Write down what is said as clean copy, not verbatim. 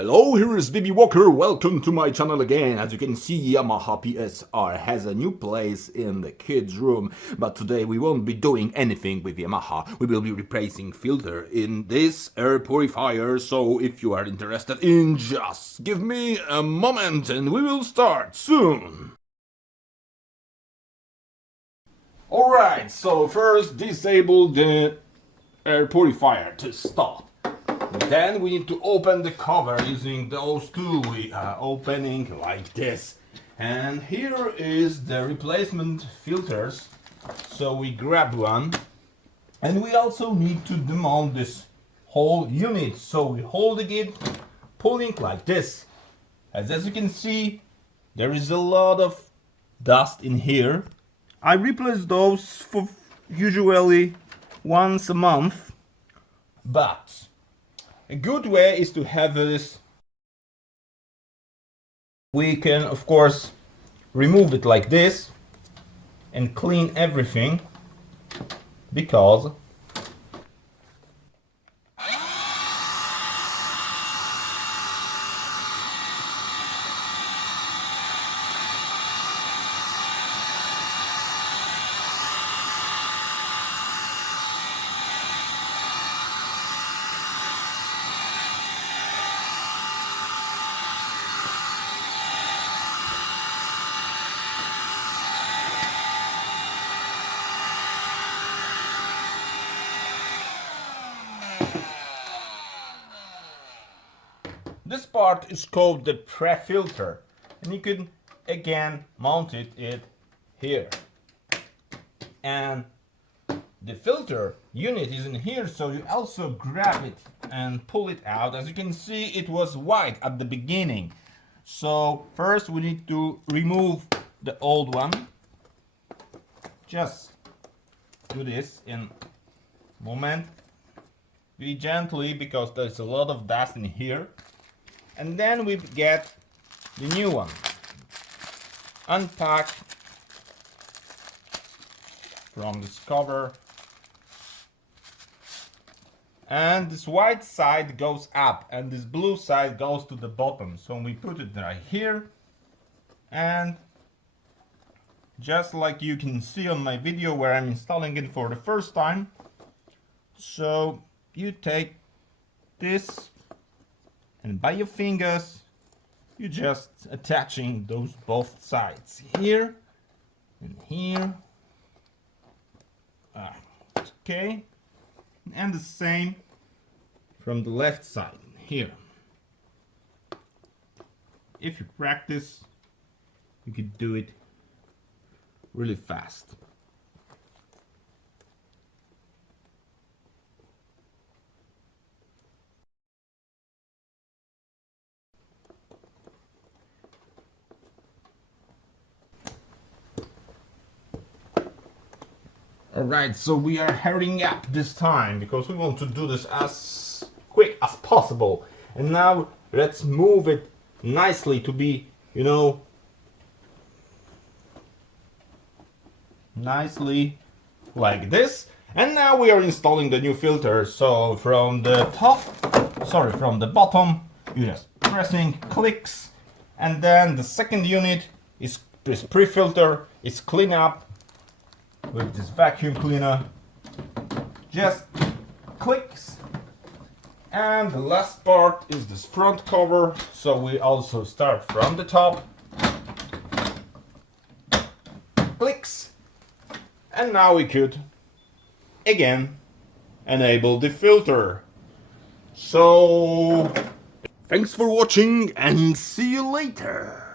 Hello, here is BB Walker. Welcome to my channel again. As you can see, Yamaha PSR has a new place in the kids' room. But today we won't be doing anything with Yamaha. We will be replacing filter in this air purifier. So if you are interested in, just give me a moment and we will start soon. Alright, so first disable the air purifier to stop. Then we need to open the cover using those two. We are opening like this. And here is the replacement filters. So we grab one. And we also need to demount this whole unit. So we holding it, pulling like this. As you can see, there is a lot of dust in here. I replace those for usually once a month. But a good way is to have this. We can, of course, remove it like this and clean everything, because this part is called the pre-filter, and you can again mount it here. And the filter unit is in here, so you also grab it and pull it out. As you can see, it was white at the beginning. So first we need to remove the old one. Just do this in a moment. Be gently, because there's a lot of dust in here. And then we get the new one. Unpack from this cover. And this white side goes up and this blue side goes to the bottom. So we put it right here. And just like you can see on my video where I'm installing it for the first time. So you take this, and by your fingers you just attaching those both sides, here and here. Okay, and the same from the left side here. If you practice, you can do it really fast. Alright, so we are hurrying up this time because we want to do this as quick as possible. And now let's move it nicely to be, you know, nicely like this. And now we are installing the new filter. So from the from the bottom, you just pressing clicks, and then the second unit is this pre-filter is clean up with this vacuum cleaner. Just clicks. And the last part is this front cover, so we also start from the top. Clicks. And now we could again enable the filter. So thanks for watching and see you later.